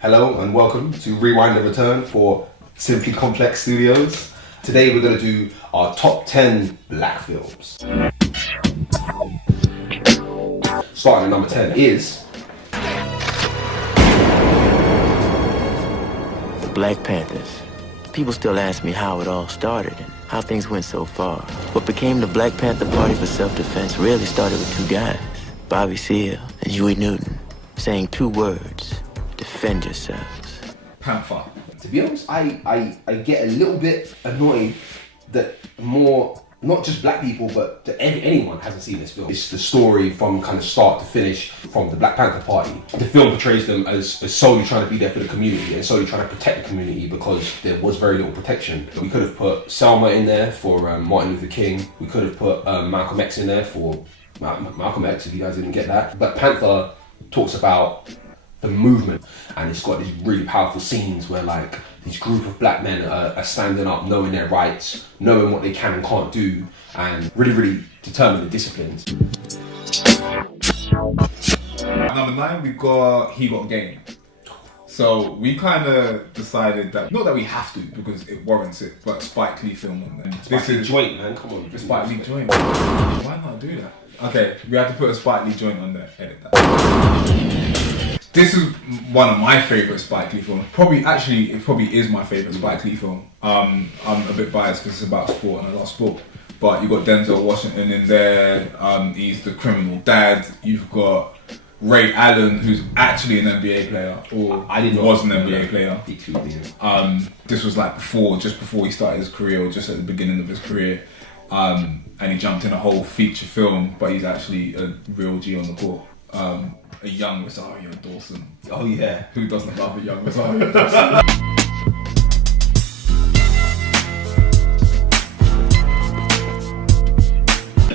Hello and welcome to Rewind and Return for Simply Complex Studios. Today we're going to do our top 10 black films. Starting at number 10 is Black Panthers. People still ask me how it all started and how things went so far. What became the Black Panther Party for Self-Defense really started with two guys, Bobby Seale and Huey Newton, saying two words: defend yourselves. Panther. To be honest, I get a little bit annoyed that more, not just black people, but that anyone hasn't seen this film. It's the story from kind of start to finish from the Black Panther Party. The film portrays them as solely trying to be there for the community and solely trying to protect the community because there was very little protection. We could have put Selma in there for Martin Luther King. We could have put Malcolm X in there for Malcolm X, if you guys didn't get that. Black Panther talks about the movement, and it's got these really powerful scenes where like these group of black men are standing up, knowing their rights, knowing what they can and can't do, and really determined and disciplined. At number 9 we got He Got Game. So we kind of decided that, not that we have to because it warrants it, but a Spike Lee film on there. This is joint, man, come on. Spike Lee joint. Why not do that? Okay, we had to put a Spike Lee joint on there, edit that. This is one of my favourite Spike Lee films. It probably is my favourite Spike Lee film. I'm a bit biased because it's about sport and I love sport. But you've got Denzel Washington in there, he's the criminal dad. You've got Ray Allen, who's actually an NBA player, or was an NBA player. This was like just before he started his career, or just at the beginning of his career. And he jumped in a whole feature film, but he's actually a real G on the court. A young Rosario Dawson. Oh yeah. Who doesn't love a young Rosario Dawson?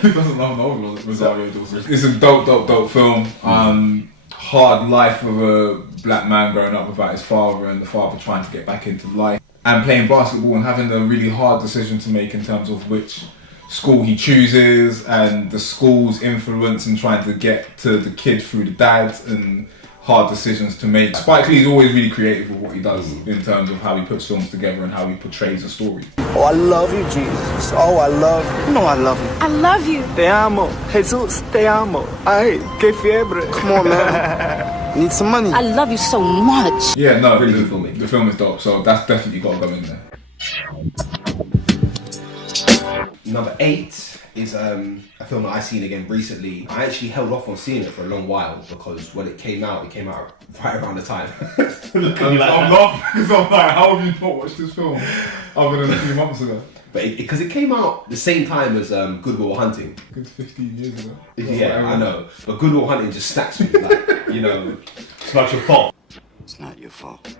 Who doesn't love an old Rosario Dawson? It's a dope film. Hard life of a black man growing up without his father and the father trying to get back into life. And playing basketball and having a really hard decision to make in terms of which school he chooses and the school's influence and trying to get to the kid through the dad and hard decisions to make. Spike Lee is always really creative with what he does in terms of how he puts films together and how he portrays a story. Oh, I love you, Jesus. Oh, I love you. No, I love you. I love you. Te amo. Jesus, te amo. Ay, que fiebre. Come on, man. Need some money. I love you so much. Yeah, no, really good filmmaking. The film is dope, so that's definitely got to go in there. Number 8 is a film that I seen again recently. I actually held off on seeing it for a long while because when it came out right around the time. I'm laughing because I'm like, how have you not watched this film other than a few months ago? But because it came out the same time as Good Will Hunting. Good 15 years ago. Yeah, I know. But Good Will Hunting just snacks me, like, you know, it's not your fault. It's not your fault.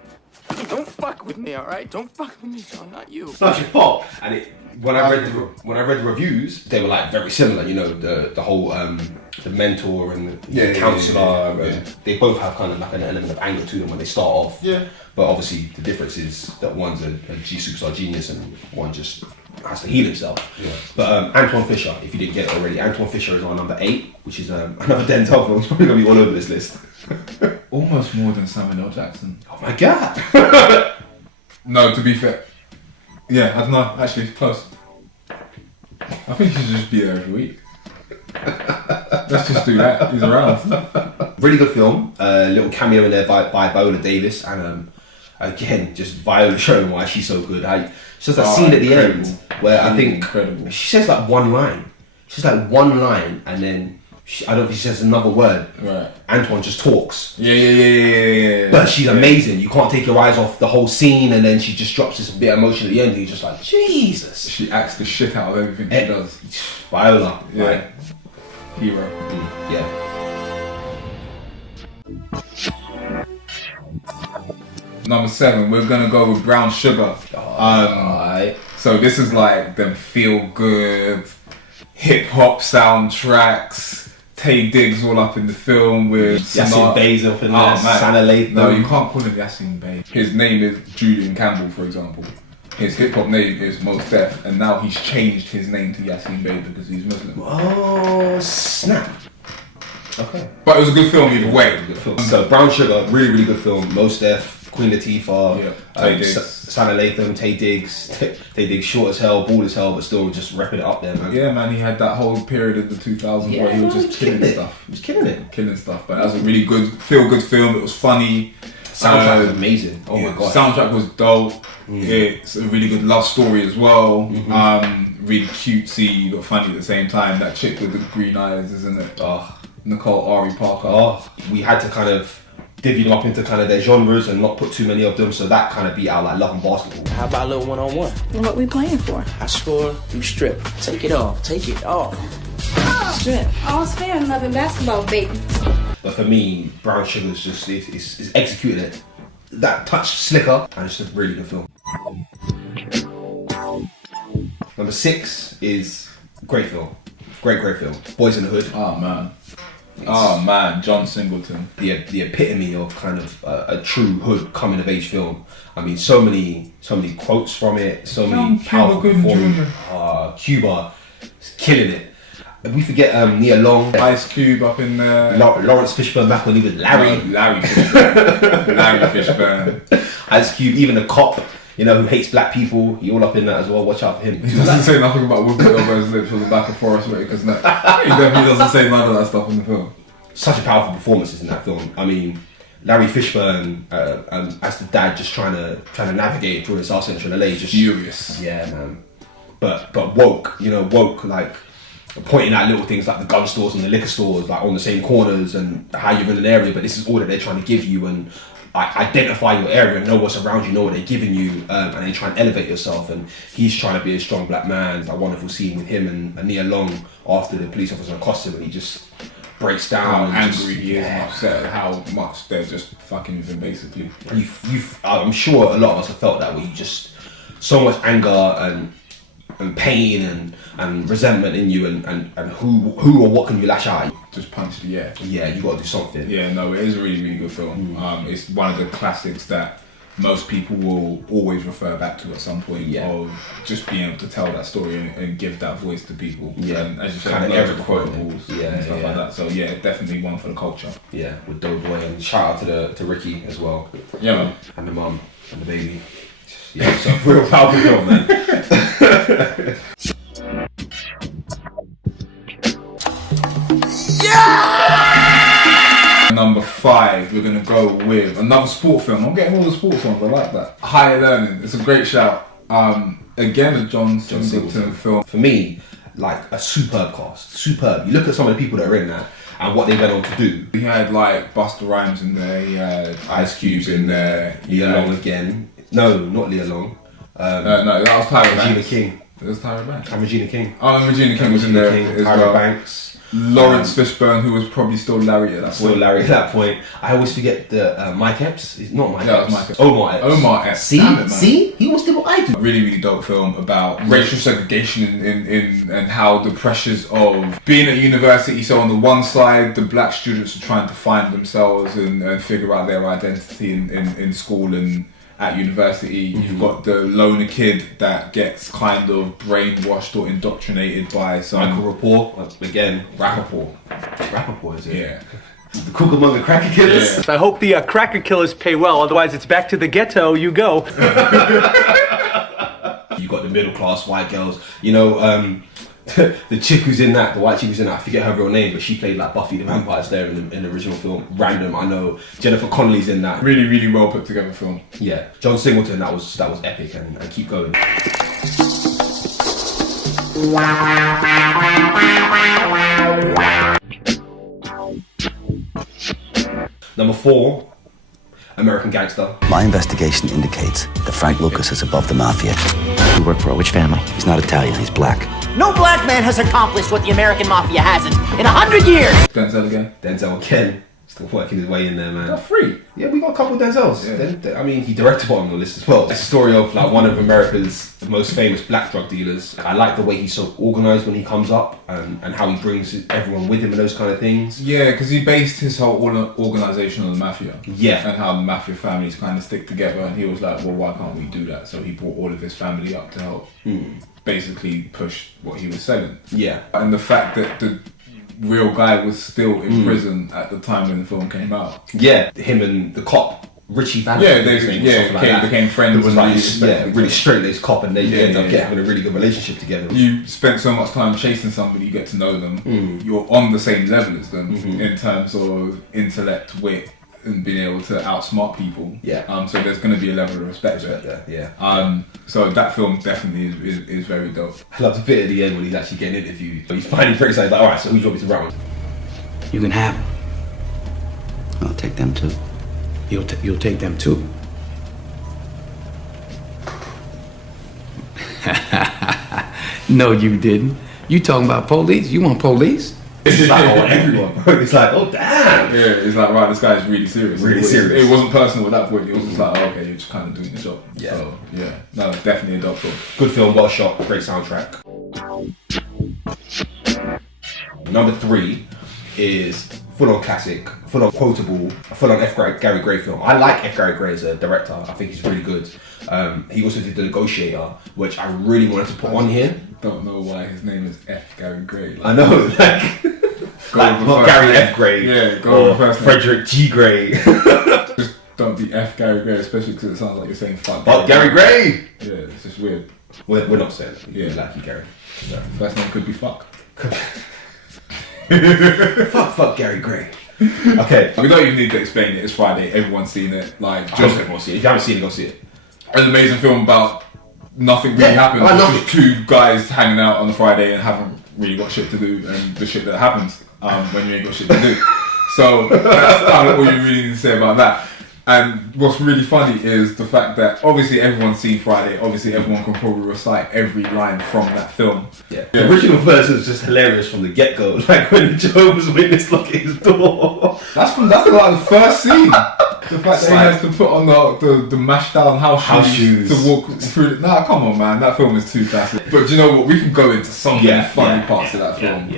Don't fuck with me, all right? Don't fuck with me, Sean, not you. It's not your fault. And when I read the reviews, they were like very similar. You know, the whole the mentor and the counselor. Yeah. They both have kind of like an element of anger to them when they start off. Yeah. But obviously the difference is that one's a superstar genius and one just has to heal himself. Yeah. But Antoine Fisher, if you didn't get it already, Antoine Fisher is on number 8, which is another Denzel film. He's probably gonna be all over this list. Almost more than Samuel L. Jackson. Oh my god. No, to be fair. Yeah, I don't know, actually, close. I think he should just be there every week. Let's just do that, he's around. Really good film, little cameo in there by Viola Davis, and again, just Viola showing why she's so good. It's just that scene at the end where I think she says like one line. She's like one line, and then I don't know if she says another word. Right. Antoine just talks. Yeah. But she's amazing. You can't take your eyes off the whole scene, and then she just drops this bit of emotion at the end, and you're just like, Jesus. She acts the shit out of everything she does. Viola. Yeah. Right. Hero. Yeah. Number 7, we're gonna go with Brown Sugar. So this is like them feel good hip hop soundtracks. Tay Diggs all up in the film with Yasin Bey's up in there. Sana Latham. No, you can't call him Yasin Bey. His name is Julian Campbell, for example. His hip hop name is Mos Def, and now he's changed his name to Yasin Bey because he's Muslim. Oh snap! Okay. But it was a good film either way. Good film. So Brown Sugar, really, really good film. Mos Def, Queen Latifah, Tay Diggs. Sana Latham, Tay Diggs. Tay Diggs short as hell, bald as hell, but still just repping it up there, man. Yeah, man, he had that whole period of the 2000s where he was just killing stuff. He was killing it. Killing stuff, but that was a really good, feel-good film. It was funny. Soundtrack was amazing. Oh my god. Soundtrack was dope. It's a really good love story as well. Really cutesy but funny at the same time. That chick with the green eyes, isn't it? Nicole Ari Parker. We had to kind of divvy them up into kind of their genres and not put too many of them, so that kind of beat out like Love and Basketball. How about a little one-on-one? What we playing for? I score, you strip. Take it off. Take it off. Strip. All's fair in love and basketball, baby. But for me, Brown Sugar is just it's executed it that touch slicker, and it's a really good film. Number 6 is great film, great film. Boys in the Hood. Oh man, John Singleton. The epitome of kind of a true hood coming of age film. I mean, so many quotes from it, so many powerful performances. Cuba is killing it. We forget Nia Long, Ice Cube up in there. Lawrence Fishburne back when he was Larry. Larry Fishburne. Larry Fishburne. Ice Cube, even the cop, you know, who hates black people, he all up in that as well. Watch out for him. He doesn't say nothing about whooping over his lips or the back of Forrest Whitaker's neck. He definitely doesn't say none of that stuff in the film. Such a powerful performances in that film. I mean, Larry Fishburne as the dad, just trying to navigate through the South Central LA, just furious. Yeah, man. But woke, like pointing out little things like the gun stores and the liquor stores, like on the same corners, and how you're in an area, but this is all that they're trying to give you, and identify your area, know what's around you, know what they're giving you, and they try and elevate yourself. And he's trying to be a strong black man. That wonderful scene with him and Nia Long after the police officer accosts him, and he just breaks down. How angry he is, and upset, how much they're just fucking with him, basically. I'm sure a lot of us have felt that way. Just so much anger and pain and resentment in you, and who or what can you lash out? Just punch the air. Yeah, you got to do something. Yeah, no, it is a really, really good film. It's one of the classics that most people will always refer back to at some point, of just being able to tell that story and give that voice to people. Yeah, and as you said, kind of loads of quotables and stuff yeah. like that. So yeah, definitely one for the culture. Yeah, with Doughboy, and shout out to Ricky as well. Yeah, man. And the mum and the baby. Yeah, it's a real powerful film, man. Number 5, we're gonna go with another sport film. I'm getting all the sports ones. I like that. Higher Learning. It's a great shout. Again, a John Singleton film. For me, like a superb cast. Superb. You look at some of the people that are in that and what they went on to do. He had like Busta Rhymes in there. He had Ice Cube in there. Leah Long again. No, not Leah Long. No, that was Tyra Regina Banks. King. It was Tyra Banks. And Regina King. Oh, and Regina King was in there as Tyra well. Banks. Lawrence Fishburne, who was probably still Larry at that point. Still Larry at that point. I always forget the Mike Epps. It's not Mike Yeah, Epps. Mike Epps. Omar Epps. Omar Epps. See? Damn it, man. See? He wants to do what I do. A really, really dope film about racial segregation in and how the pressures of being at university. So on the one side, the black students are trying to find themselves and figure out their identity in school and at university. You've got the loner kid that gets kind of brainwashed or indoctrinated by some... Michael Rapport. Again, Rappaport, is it? Yeah. The cook among the cracker killers. Yeah. I hope the cracker killers pay well, otherwise it's back to the ghetto you go. You got the middle class white girls. You know, the chick who's in that, the white chick who's in that, I forget her real name, but she played like Buffy the Vampire Slayer in the original film. Random, I know. Jennifer Connelly's in that. Really, really well put together film. Yeah. John Singleton, that was epic, and keep going. Number 4, American Gangster. My investigation indicates that Frank Lucas is above the mafia. You work for which family? He's not Italian, he's black. No black man has accomplished what the American mafia hasn't in 100 years. Denzel again. Denzel again. Still working his way in there, man. Got 3. Yeah, we got a couple of Denzels. Yeah. I mean, he directed one on the list as well. It's a story of like one of America's most famous black drug dealers. I like the way he's so organised when he comes up and how he brings everyone with him and those kind of things. Yeah, because he based his whole organisation on the mafia. Yeah. And how the mafia families kind of stick together, and he was like, well, why can't we do that? So he brought all of his family up to help basically push what he was selling. Yeah. And the fact that real guy was still in prison at the time when the film came out. Yeah, him and the cop, Richie Van. Became friends. It was like, really straight-laced cop, and they ended up having a really good relationship together. You spent so much time chasing somebody, you get to know them. You're on the same level as them in terms of intellect, wit, and being able to outsmart people. Yeah. So there's going to be a level of respect there. Yeah. So that film definitely is very dope. I love the bit at the end when he's actually getting interviewed. He's finally pretty excited. Like, all right, so who do you want me to round? You can have them. I'll take them too. You'll take them too. No, you didn't. You talking about police? You want police? It's like, oh, everyone, bro. It's like, oh, damn. Yeah, it's like, right, this guy is really serious. Really serious. It wasn't personal at that point. It was just like, oh, okay, you're just kind of doing the job. Yeah. So, yeah. No, it's definitely a dope film. Good film, well shot, great soundtrack. Number 3 is full-on classic, full-on quotable, full-on Gary Gray film. I like F. Gary Gray as a director. I think he's really good. He also did The Negotiator, which I really wanted to put on here. Don't know why his name is F. Gary Gray. I know, not Gary F. Gray. Yeah, go or Frederick G. Gray. Just don't be F. Gary Gray, especially because it sounds like you're saying fuck. But Gary Gray! Yeah, it's just weird. We're not saying that. We like you, Gary. Yeah. First name could be fuck. fuck Gary Gray. Okay. We don't even need to explain it. It's Friday. Everyone's seen it. Like, just everyone's seen it. If you haven't seen it, go see it. An amazing film about nothing really happens. Just two guys hanging out on a Friday and haven't really got shit to do, and the shit that happens when you ain't got shit to do. So that's kind of all you really need to say about that. And what's really funny is the fact that obviously everyone's seen Friday. Obviously everyone can probably recite every line from that film. Yeah. The original version is just hilarious from the get-go. Like when Jehovah's Witness lock at his door. That's like the first scene. The fact that he has to put on the mashed down house shoes to walk through. Nah, come on, man. That film is too classic. But do you know what? We can go into so many funny parts of that film.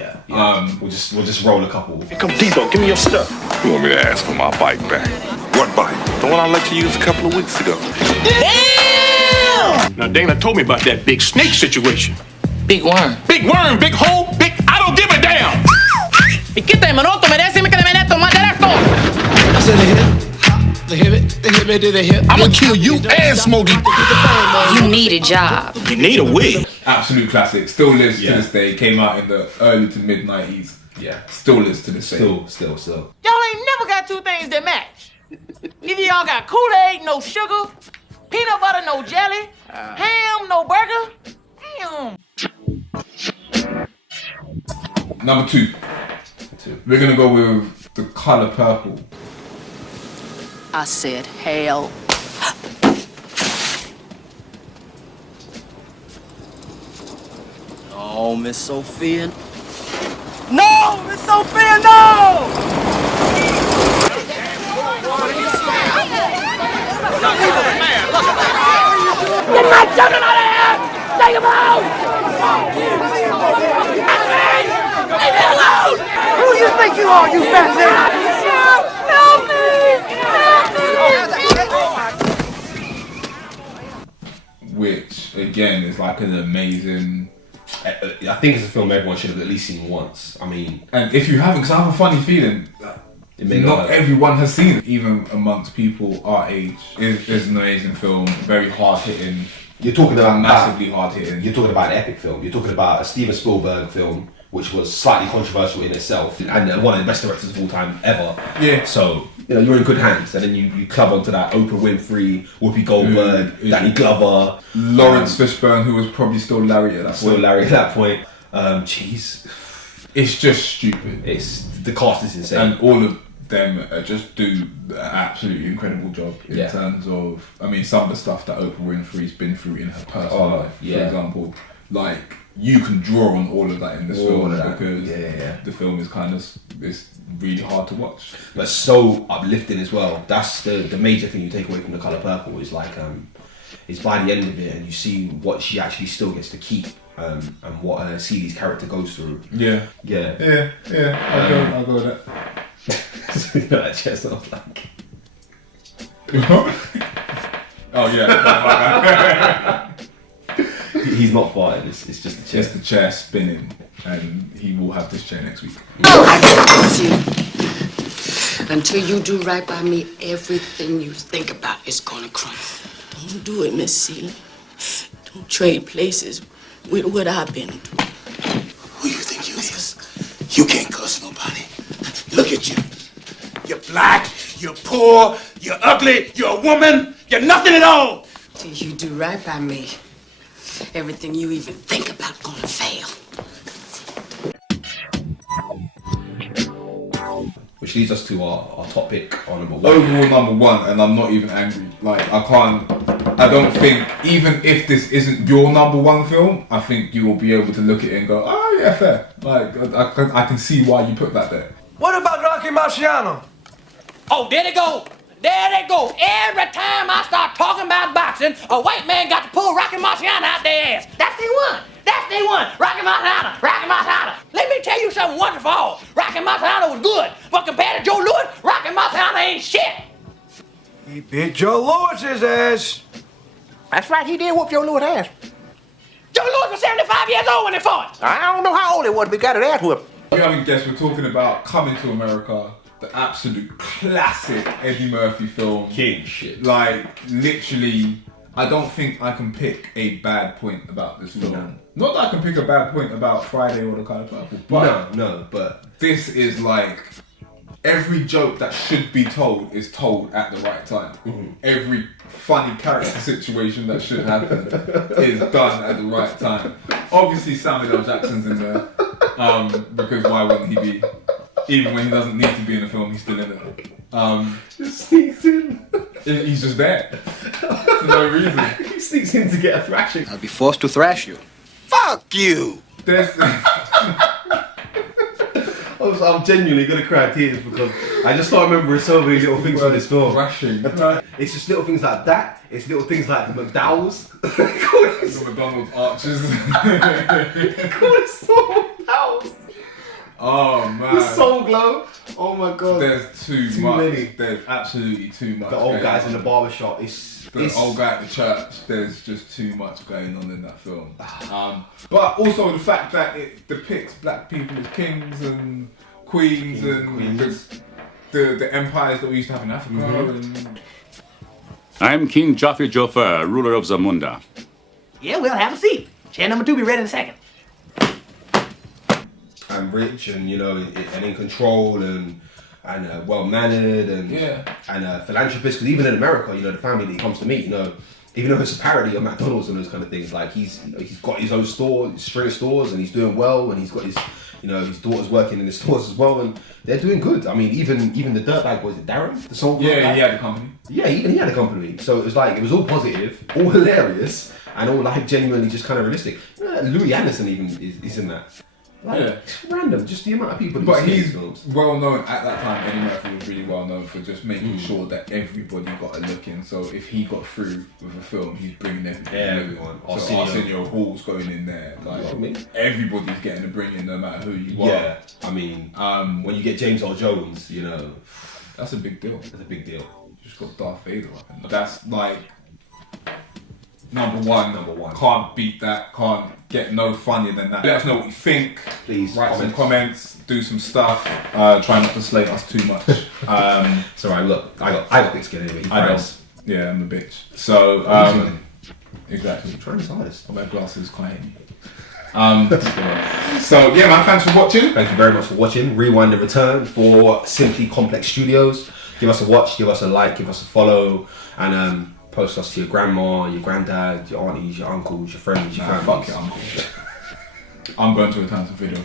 We'll just roll a couple. Here come Debo. Give me your stuff. You want me to ask for my bike back? What bike? The one I let you use a couple of weeks ago. Damn! Now, Dana told me about that big snake situation. Big worm. Big worm, big hole, big... I don't give a damn! ¿Y qué te monoto? Me decime que me meto más de esto. I said the hip. I'm gonna kill you and Smokey. You need a job. You need a wig. Absolute classic. Still lives to this day. Came out in the early to mid 90s. Yeah. Still lives to this day. Still. Y'all ain't never got two things that match. Either y'all got Kool-Aid, no sugar, peanut butter, no jelly, ham, no burger. Damn. Number 2. We're gonna go with The Color Purple. I said hell. Oh, Miss Sophia. No, Miss Sophia, no! Get my children out of here! Take them out! Leave me alone! Who do you think you are, you fat nigga? Which, again, is like an amazing... I think it's a film everyone should have at least seen once. I mean... And if you haven't, because I have a funny feeling... Not everyone has seen it, even amongst people our age. It's an amazing film, very hard hitting. You're talking about massively hard hitting. You're talking about an epic film. You're talking about a Steven Spielberg film, which was slightly controversial in itself, and one of the best directors of all time ever. Yeah. So you're in good hands, and then you club onto that Oprah Winfrey, Whoopi Goldberg, Danny Glover, Lawrence Fishburne, who was probably still Larry at that point. Jeez, it's just stupid. The cast is insane, and all of them just do an absolutely incredible job in terms of, I mean, some of the stuff that Oprah Winfrey's been through in her personal life, for example. Like, you can draw on all of that in this film because the film is it's really hard to watch. But so uplifting as well. That's the major thing you take away from The Color Purple is like, is by the end of it and you see what she actually still gets to keep and what Celie's character goes through. Yeah. I'll go with that. You know that chest off like. Oh yeah. He's not farting. It's just the chair. It's the chair spinning, and he will have this chair next week. I promise you. Until you do right by me, everything you think about is gonna crumble. Don't do it, Miss Celia. Don't trade places with what I've been through. Who you think you is? You can't cuss nobody. Look at you. You're black, you're poor, you're ugly, you're a woman, you're nothing at all. Till you do right by me, everything you even think about gonna fail. Which leads us to our top pick on number 1. Overall number 1, and I'm not even angry. Like, I don't think, even if this isn't your number 1 film, I think you will be able to look at it and go, oh yeah, fair. Like, I can see why you put that there. What about Rocky Marciano? Oh, there they go. There they go. Every time I start talking about boxing, a white man got to pull Rocky Marciano out their ass. That's the one. That's the one. Rocky Marciano. Rocky Marciano. Let me tell you something wonderful. Rocky Marciano was good, but compared to Joe Louis, Rocky Marciano ain't shit. He beat Joe Louis's ass. That's right, he did whoop Joe Louis' ass. Joe Louis was 75 years old when he fought. I don't know how old he was, but he got his ass whooped. If you haven't guessed, we're talking about Coming to America, the absolute classic Eddie Murphy film. King shit. Like, literally, I don't think I can pick a bad point about this film. No. Not that I can pick a bad point about Friday or The Color Purple, but no, but this is like, every joke that should be told is told at the right time. Mm-hmm. Every funny character situation that should happen is done at the right time. Obviously Samuel L. Jackson's in there, because why wouldn't he be? Even when he doesn't need to be in a film, he's still in it. just sneaks in. He's just there for no reason. He sneaks in to get a thrashing. I'll be forced to thrash you. Fuck you! I'm genuinely gonna cry tears because I just start remembering so many little things from this film. Thrashing. It's just little things like that. It's little things like the McDowell's. The McDonald's arches. McDowell's. Oh man. The Soul Glow. Oh my god. There's too much. many. There's absolutely too much. The old guys in the barbershop. The old guy at the church. There's just too much going on in that film. But also the fact that it depicts black people as kings and queens and the empires that we used to have in Africa. And I'm King Joffrey Joffer, ruler of Zamunda. Yeah, we'll have a seat. Chair number 2 be ready in a second. I'm rich and and in control and well mannered and philanthropist. Because even in America, the family that he comes to meet, even though it's a parody of McDonald's and those kind of things, like he's got his own store, his string of stores, and he's doing well, and he's got his his daughter's working in his stores as well, and they're doing good. I mean, even the dirtbag, was it Darren? The soul guy? he had a company. Yeah, even he had a company. So it was all positive, all hilarious, and all like genuinely just kind of realistic. Louis Anderson even is in that. It's random, just the amount of people. But he's well known at that time. Eddie Murphy was really well known for just making sure that everybody got a look in. So if he got through with a film, he's bringing everyone. So Arsenio Hall's going in there. Like everybody's getting a bring in, no matter who you are. Yeah, I mean, when you get James Earl Jones, that's a big deal. That's a big deal. You just got Darth Vader up, and that's like number one. Can't beat that. Can't get no funnier than that. Let us know what you think. Please write some comments, do some stuff. Try not to slate us too much. It's alright. Look, I got thick skin anyway. I don't. Yeah, I'm a bitch. So exactly. I'm trying his hardest. I wear glasses, quite heavy. So yeah, man. Thanks for watching. Thank you very much for watching. Rewind and return for Simply Complex Studios. Give us a watch. Give us a like. Give us a follow. And post us to your grandma, your granddad, your aunties, your uncles, your friends, your family. Fuck your uncles. I'm going to return some video.